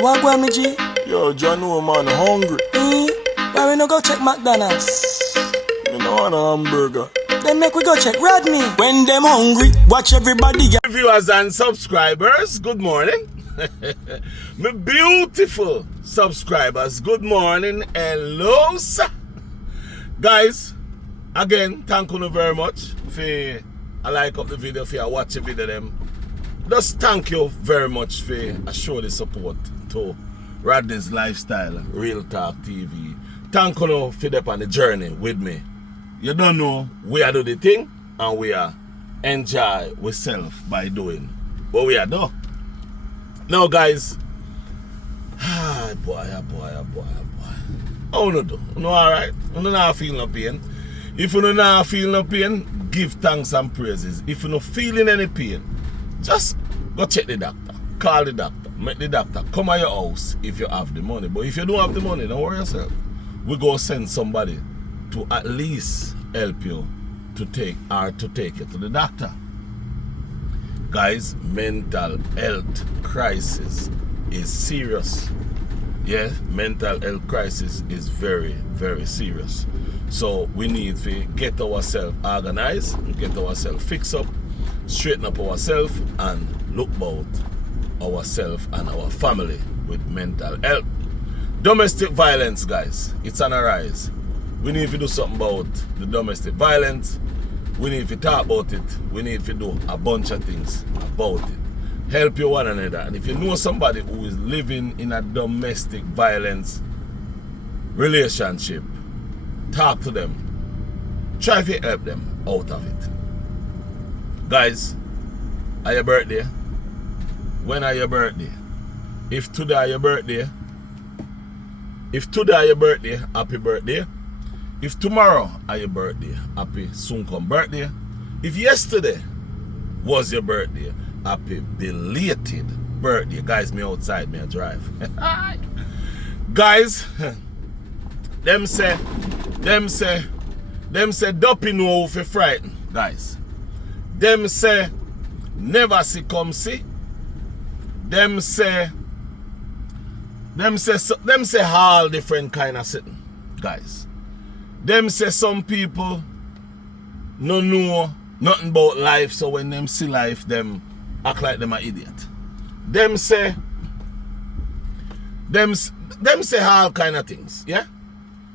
What go me G? Yo, John, no man, hungry. Why we no go check McDonald's? You know, want a hamburger. Then make we go check Rodney. When them hungry, watch everybody. Viewers and subscribers, good morning. My beautiful subscribers, good morning. Hello, sir. Guys, again, thank you very much for like up the video, for watch the video them. Just thank you very much for show the support to Rodney's Lifestyle, Real Talk TV. Thank you for them on the journey with me. You don't know, we are do the thing and we are enjoy ourselves by doing what we are doing. Now guys, boy. How you do? You know alright? You don't not feel no pain. If you don't not feel no pain, give thanks and praises. If you're not feeling any pain, just go check the doctor. Call the doctor. Make the doctor come at your house if you have the money. But if you don't have the money, don't worry yourself. We go send somebody to at least help you to take you to the doctor. Guys, mental health crisis is serious. Yeah, mental health crisis is very, very serious. So we need to get ourselves organized, get ourselves fixed up, straighten up ourselves, and look about ourselves and our family with mental health. Domestic violence, guys, it's on a rise. We need to do something about the domestic violence. We need to talk about it. We need to do a bunch of things about it. Help you one another. And if you know somebody who is living in a domestic violence relationship, talk to them. Try to help them out of it. Guys, are your birthday? When are your birthday? If today are your birthday, happy birthday. If tomorrow are your birthday, happy soon come birthday. If yesterday was your birthday, happy belated birthday. Guys, me outside, me I drive. Guys, them say dopey no for frighten. Guys, them say never see come see. Them say all different kind of sitting. Guys, them say some people no know nothing about life, so when them see life, them act like them an idiot. Them say all kind of things, yeah?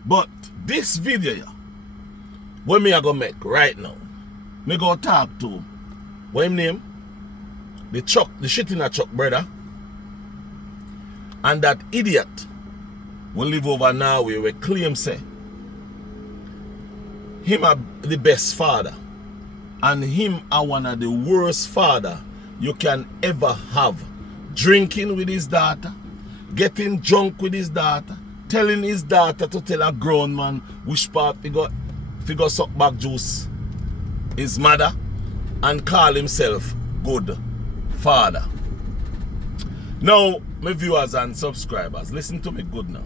But this video, what me I gonna make right now, me go talk to, what him name? The shit in a truck brother. And that idiot will live over now where we claim say him are the best father and him are one of the worst father you can ever have. Drinking with his daughter, getting drunk with his daughter, telling his daughter to tell a grown man which part he got suck back juice his mother and call himself good father. Now, my viewers and subscribers, listen to me good now,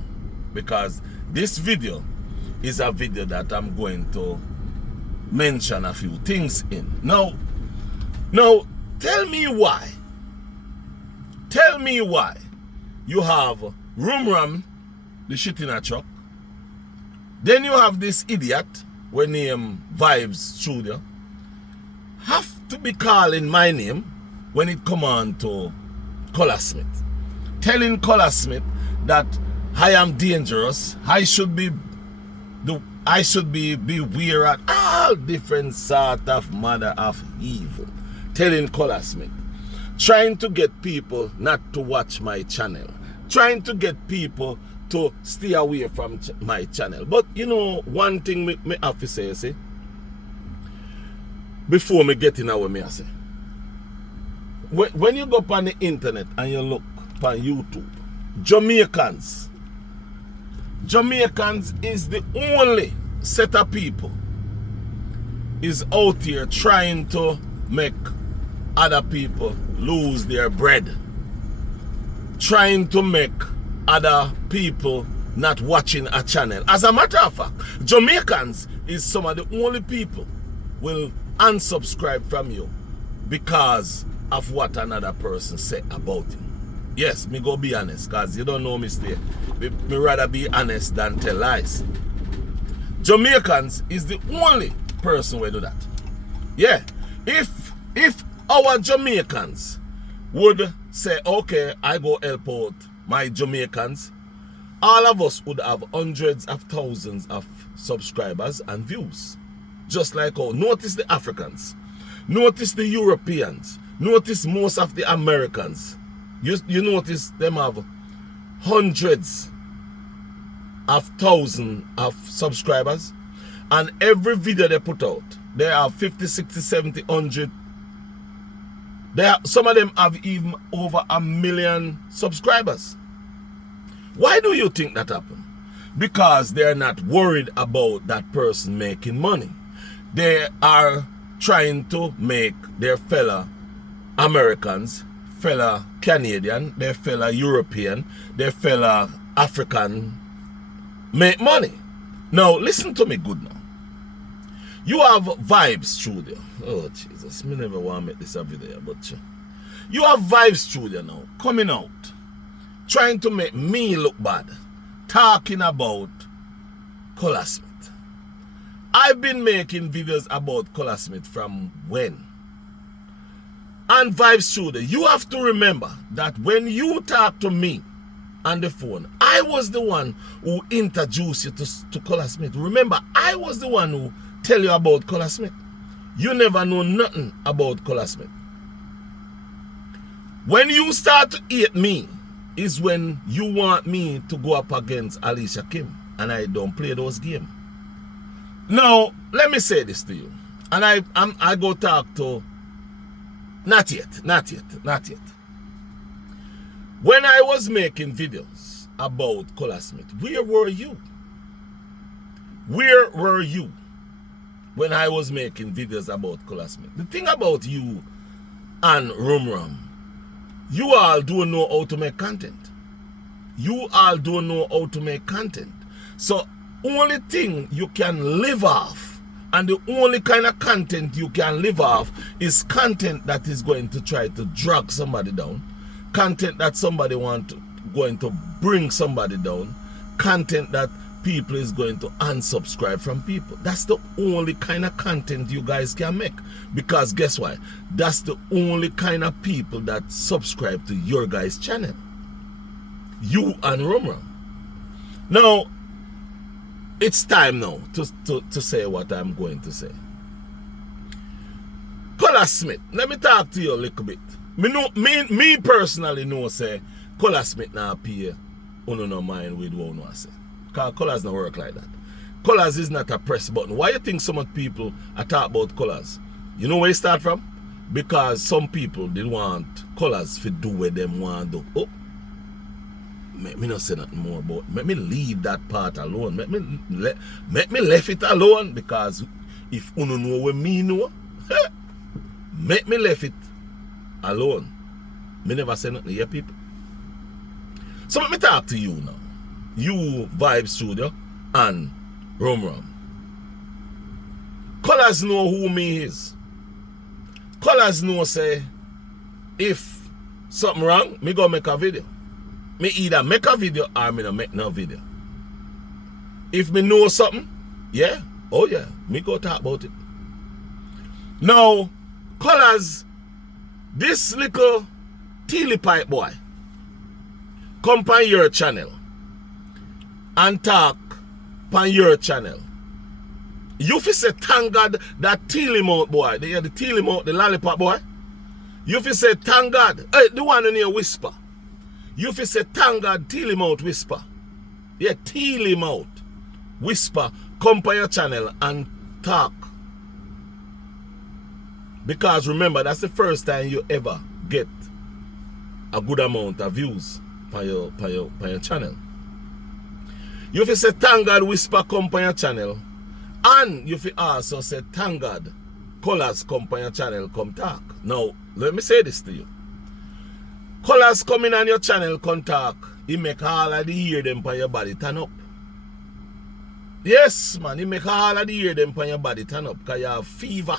because this video is a video that I'm going to mention a few things in. Now, tell me why you have Rumram, the shit in a truck, then you have this idiot, when name Vibez Studio, have to be calling my name when it come on to Colaz, telling Colaz that I am dangerous, I should be beware at all different sort of mother of evil. Telling Colaz, trying to get people not to watch my channel, trying to get people to stay away from my channel. But you know, one thing me have to say, see, before me get in our me I say, when you go up on the internet and you look on YouTube, Jamaicans is the only set of people is out here trying to make other people lose their bread, trying to make other people not watching a channel. As a matter of fact, Jamaicans is some of the only people will unsubscribe from you because of what another person say about him. Yes, me go be honest, because you don't know me stay. Me rather be honest than tell lies. Jamaicans is the only person who do that. Yeah. If our Jamaicans would say, okay, I go help out my Jamaicans, all of us would have hundreds of thousands of subscribers and views. Just like how, notice the Africans, notice the Europeans, notice most of the Americans. You notice them have hundreds of thousands of subscribers, and every video they put out, they have 50, 60, 70, 100. Some of them have even over 1 million subscribers. Why do you think that happened? Because they're not worried about that person making money. They are trying to make their fellow Americans, fellow Canadian, their fellow European, their fellow African make money. Now, listen to me good now. You have Vibez Studio. Oh, Jesus. Me never want to make this a video, but you have Vibez Studio now, coming out, trying to make me look bad, talking about Colaz. I've been making videos about Colaz from when? And Vibez Studio, you have to remember that when you talk to me on the phone, I was the one who introduced you to Colaz. Remember, I was the one who tell you about Colaz. You never know nothing about Colaz. When you start to hate me is when you want me to go up against Alicia Kim, and I don't play those games. Now, let me say this to you, and I go talk to, not yet. When I was making videos about Colaz, where were you? Where were you when I was making videos about Colaz? The thing about you and Rumram, you all don't know how to make content. You all don't know how to make content. So, only thing you can live off, and the only kind of content you can live off, is content that is going to try to drag somebody down, content that somebody going to bring somebody down, content that people is going to unsubscribe from people. That's the only kind of content you guys can make. Because guess what? That's the only kind of people that subscribe to your guys' channel. You and Rumram. Now, it's time now to say what I'm going to say. Colaz, let me talk to you a little bit. Me personally know say Colaz now appear on no mind with what I say. Because Colaz don't work like that. Colaz is not a press button. Why you think so much people are talk about Colaz? You know where it start from? Because some people they want Colaz to do what them want to do. Oh, make me not say nothing more about. Make me leave that part alone. Make me left it alone, because if you don't know what me know, make me left it alone. Me never say nothing here, people. So let me talk to you now. You Vibez Studio and Rumram. Colaz know who me is. Colaz know say if something wrong, me go make a video. Me either make a video or me not make no video. If me know something, yeah, oh yeah, me go talk about it. Now, Colaz, this little teely pipe boy, come on your channel and talk on your channel. You fi say thank God that teely mouth boy, the teely mouth, the lollipop boy. You fi say thank God, hey, the one in here whisper. You fi say thank God teely mouth whisper. Yeah, teely mouth whisper, come on your channel and talk. Because remember, that's the first time you ever get a good amount of views on your channel. You fi say thank God whisper come on your channel, and you fi also say thank God Colaz come on your channel come talk. Now, let me say this to you. Colaz coming on your channel come talk, he make all of the ear them on your body turn up. Yes, man, he make all of the ear them on your body turn up, because you have fever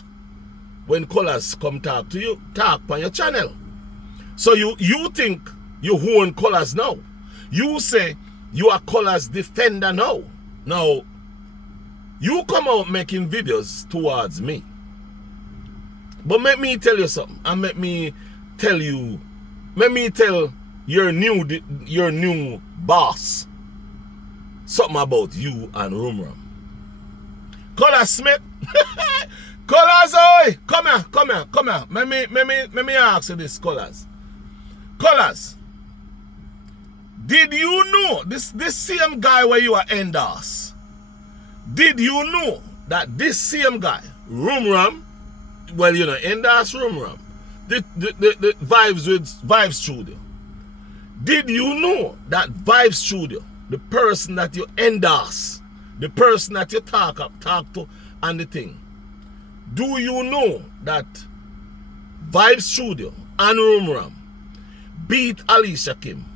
when Colaz come talk to you, talk on your channel. So you think you own Colaz now. You say you are Colaz defender now. Now, you come out making videos towards me. But let me tell you something. And let me tell your new boss something about you and Rumram. Colaz Smith. Colaz, oi! Come here. Let me ask you this, Colaz. Colaz, did you know this same guy where you are endorse? Did you know that this same guy, Rumram, well, you know, endorse Rumram, the Vibez with Vibez Studio. Did you know that Vibez Studio, the person that you endorse, the person that you talk to and the thing, do you know that Vibez Studio and Rumram beat Alicia Kim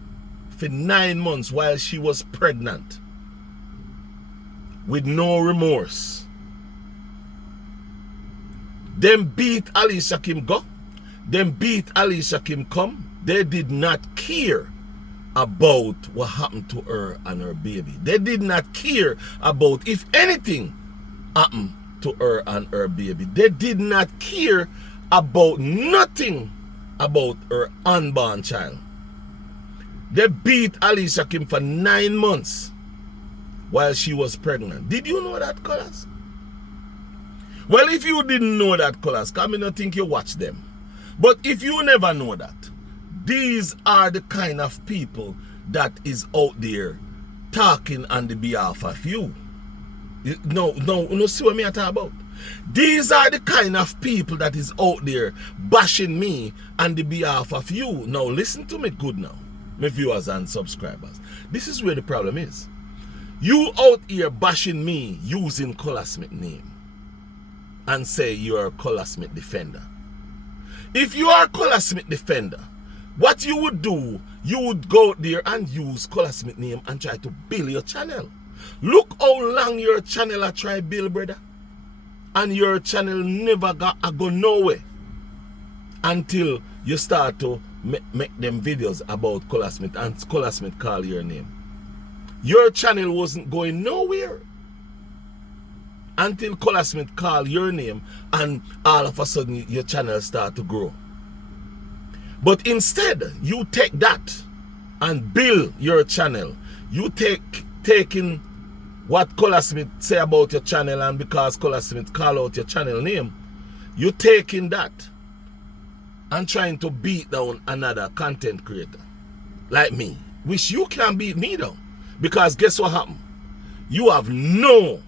for 9 months while she was pregnant with no remorse? Them beat Alicia Kim go. Them beat Alicia Kim come. They did not care about what happened to her and her baby. They did not care about if anything happened to her and her baby. They did not care about nothing about her unborn child. They beat Alicia Kim for 9 months while she was pregnant. Did you know that, Colaz? Well, if you didn't know that, Colaz, I don't think you watch them. But if you never know that, these are the kind of people that is out there talking on the behalf of you. No, see what I talk about. These are the kind of people that is out there bashing me on the behalf of you. Now, listen to me good now, my viewers and subscribers. This is where the problem is. You out here bashing me using Colaz Smith name and say you are a Colaz Smith defender. If you are a Colaz Smith defender, what you would do, you would go there and use Colaz Smith name and try to build your channel. Look how long your channel a try build, brother. And your channel never go nowhere until you start to make them videos about Colaz Smith and Colaz Smith call your name. Your channel wasn't going nowhere until Colaz Smith call your name and all of a sudden your channel start to grow. But instead, you take that and build your channel. You taking what Colaz Smith say about your channel, and because Colaz Smith call out your channel name, you taking that and trying to beat down another content creator like me, which you can't beat me down. Because guess what happened? You have no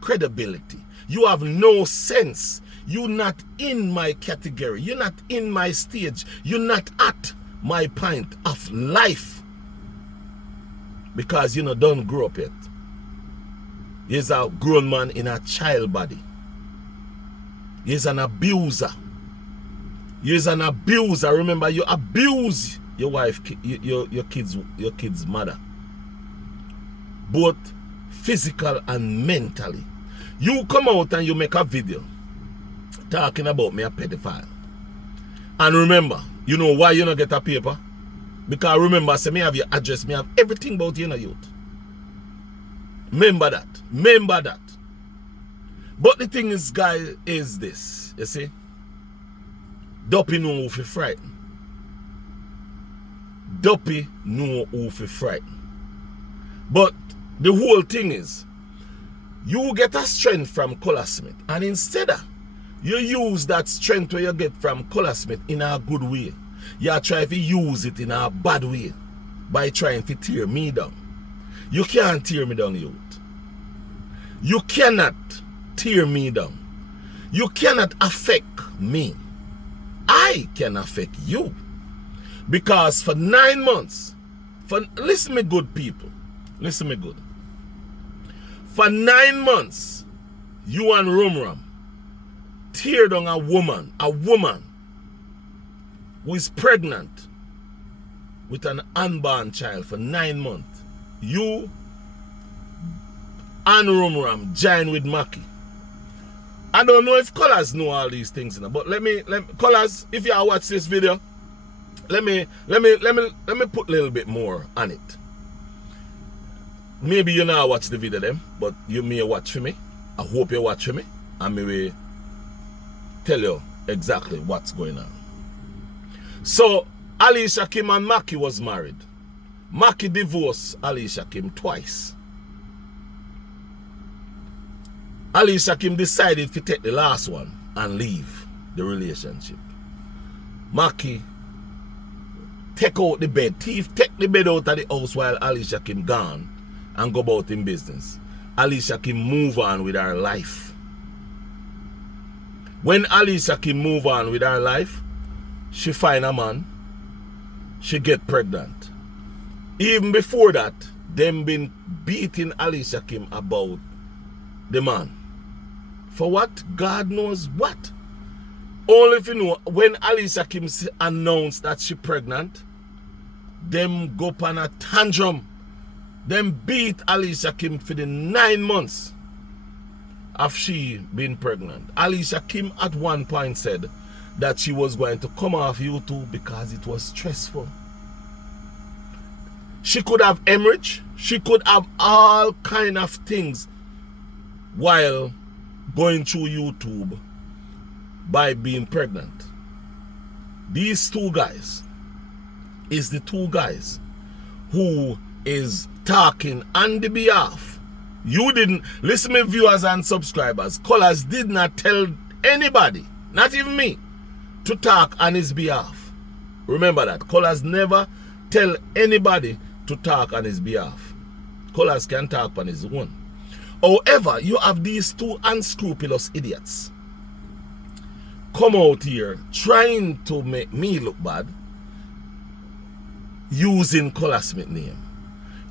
credibility. You have no sense. You're not in my category. You're not in my stage. You're not at my point of life. Because you don't grow up yet. He's a grown man in a child body. He's an abuser. He's an abuser. Remember, you abuse your wife, your kid's mother. Both physical and mentally. You come out and you make a video talking about me a pedophile. And remember, you know why you don't get a paper? Because remember, say me have your address, me have everything about you, youth. Remember that. Remember that. But the thing is, guys, is this. You see? Duppy know who fi frighten. Duppy know who fi frighten. But the whole thing is, you get a strength from Colaz Smith, and instead of you use that strength where you get from Colaz Smith in a good way, you try to use it in a bad way by trying to tear me down. You can't tear me down, youth. You cannot tear me down. You cannot affect me. I can affect you. Because for 9 months, listen me good people, listen me good. For 9 months, you and Rumram tear down a woman who is pregnant with an unborn child for 9 months. You and Rumram join with Maki. I don't know if Colaz know all these things, but let me Colaz, if you watch this video, let me put a little bit more on it. Maybe you now watch the video them, but you may watch for me. I hope you watch for me, and me will tell you exactly what's going on. So Alicia Kim and Mackie was married. Mackie divorced Alicia Kim twice. Alicia Kim decided to take the last one and leave the relationship. Mackie take out the bed, take the bed out of the house while Alicia Kim gone and go about in business. Alicia Kim move on with her life. When Alicia Kim move on with her life, she find a man, she get pregnant. Even before that, them been beating Alicia Kim about the man. For what? God knows what. Only if you know, when Alicia Kim announced that she pregnant, them go up on a tantrum. Them beat Alicia Kim for the 9 months of she been pregnant. Alicia Kim at one point said that she was going to come off YouTube because it was stressful. She could have hemorrhage. She could have all kind of things while going through YouTube by being pregnant. These two guys is the two guys who is talking on the behalf. You didn't listen, me viewers and subscribers. Colaz did not tell anybody, not even me, to talk on his behalf. Remember that. Colaz never tell anybody to talk on his behalf. Colaz can talk on his own. However, you have these two unscrupulous idiots come out here trying to make me look bad using Colaz Smith's name.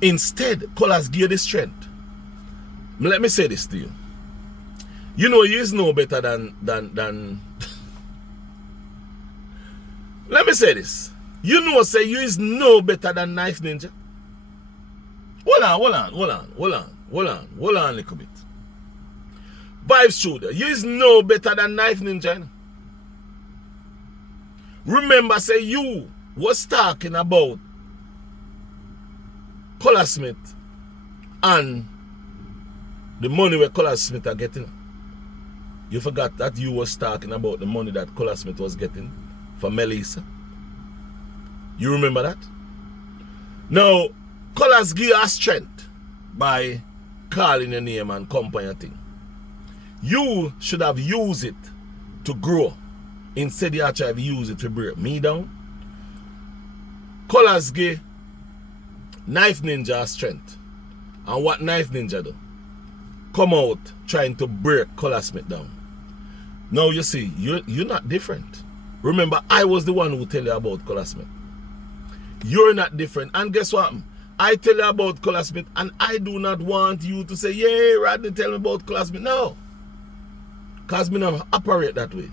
Instead, Colaz give you the strength. Let me say this to you. You know you is no better than Let me say this. You know say you is no better than Knife Ninja. Hold on a little bit. Vibez Studio, you is no better than Knife Ninja. Remember, say you was talking about Colaz Smith and the money where Colaz Smith are getting. You forgot that you was talking about the money that Colaz Smith was getting for Melissa. You remember that? Now, Colaz give you strength by calling your name and company thing. You should have used it to grow. Instead, you try to use it to break me down. Colaz give Knife Ninja strength. And what Knife Ninja do? Come out trying to break Colaz Smith down. Now you see, you're not different. Remember, I was the one who tell you about Colaz Smith. You're not different. And guess what? I tell you about Colaz Smith, and I do not want you to say, yeah, Rodney, tell me about Colaz Smith. No. Because me not operate that way.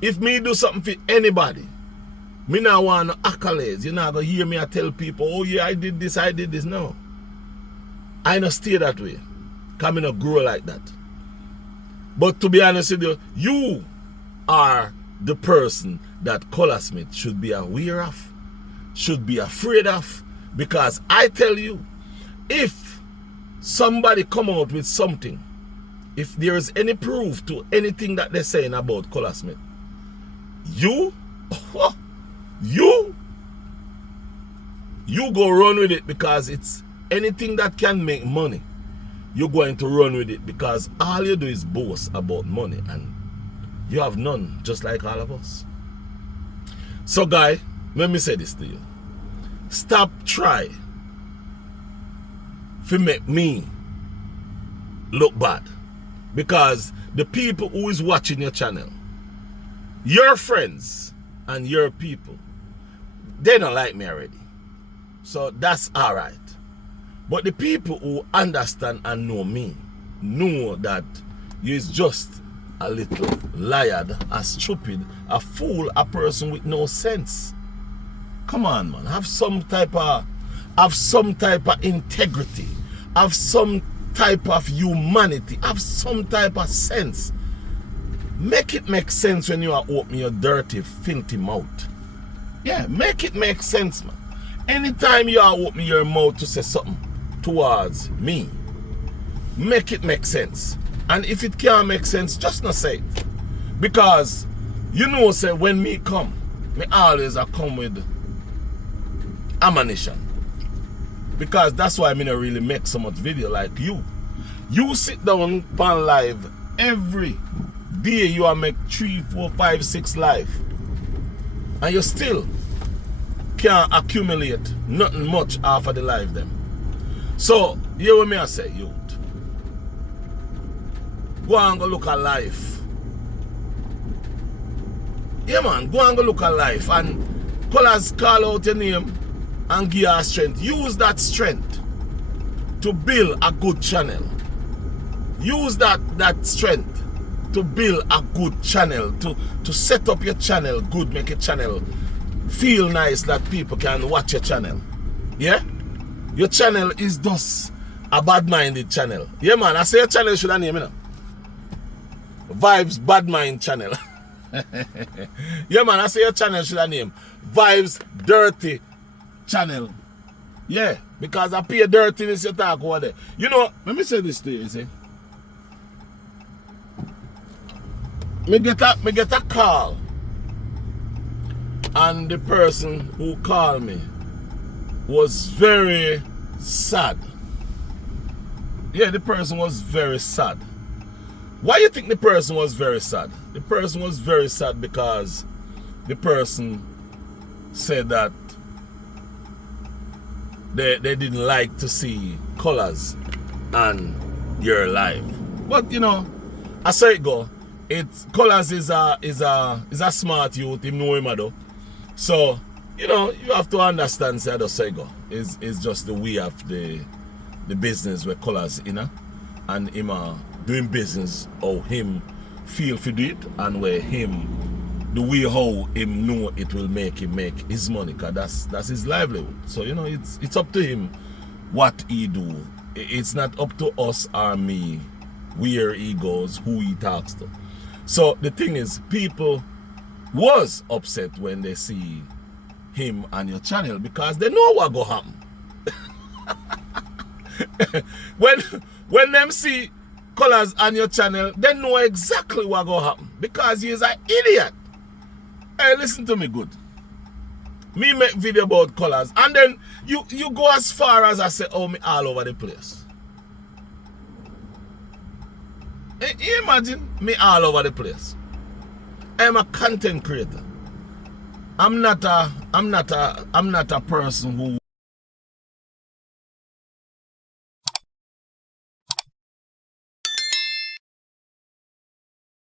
If me do something for anybody, me not want no accolades. You're not going to hear me I tell people, oh yeah, I did this. No. I not stay that way. Because me not grow like that. But to be honest with you, you are the person that Colaz Smith should be aware of, should be afraid of. Because I tell you, if somebody come out with something, if there is any proof to anything that they're saying about Colaz Smith, you go run with it, because it's anything that can make money. You're going to run with it, because all you do is boast about money, and you have none, just like all of us. So guy, let me say this to you. Stop try to make me look bad, because the people who is watching your channel, your friends and your people, they don't like me already. So that's alright. But the people who understand and know me know that you is just a little liar, a stupid, a fool, a person with no sense. Come on, man. Have some type of integrity. Have some type of humanity. Have some type of sense. Make it make sense when you are opening your dirty, filthy mouth. Yeah, make it make sense, man. Anytime you are opening your mouth to say something towards me, make it make sense. And if it can't make sense, just not say it. Because you know, say when me come, me always I come with ammunition. Because that's why I not really make so much video like you. You sit down on live every day, you are make 3, 4, 5, 6 live. And you still can't accumulate nothing much after the live them. So, hear what me I say, youth. Go and go look at life. Yeah, man, go and go look at life. And Colaz call out your name and give her strength. Use that strength to build a good channel. Use that strength to build a good channel, to set up your channel good, make your channel feel nice that people can watch your channel. Yeah? Your channel is thus a bad-minded channel. Yeah, man, I say your channel should have name, you know? Vibez Bad Mind Channel. Yeah, man, I say your channel should have name Vibez Dirty Channel. Yeah, because I pay dirtiness you talk over there. You know, let me say this to you, see. Me get a call, and the person who called me was very sad. Yeah, the person was very sad. Why you think the person was very sad? The person was very sad because the person said that they didn't like to see Colaz and your live. But you know, I say it go. Colaz is a smart youth, him know him though. So, you know, you have to understand say the say go. It's just the way of the business where Colaz, you know, and him doing business how him feel for it, and where him the way how him know it will make him make his money, cause that's his livelihood. So you know, it's up to him what he do. It's not up to us or me where he goes, who he talks to. So the thing is, people was upset when they see him on your channel because they know what go happen. when them see Colaz on your channel, they know exactly what go happen because he is an idiot. Hey, listen to me good. Me make video about Colaz, and then you go as far as I say, oh, me all over the place. Hey, you imagine me all over the place. I'm a content creator. I'm not a person who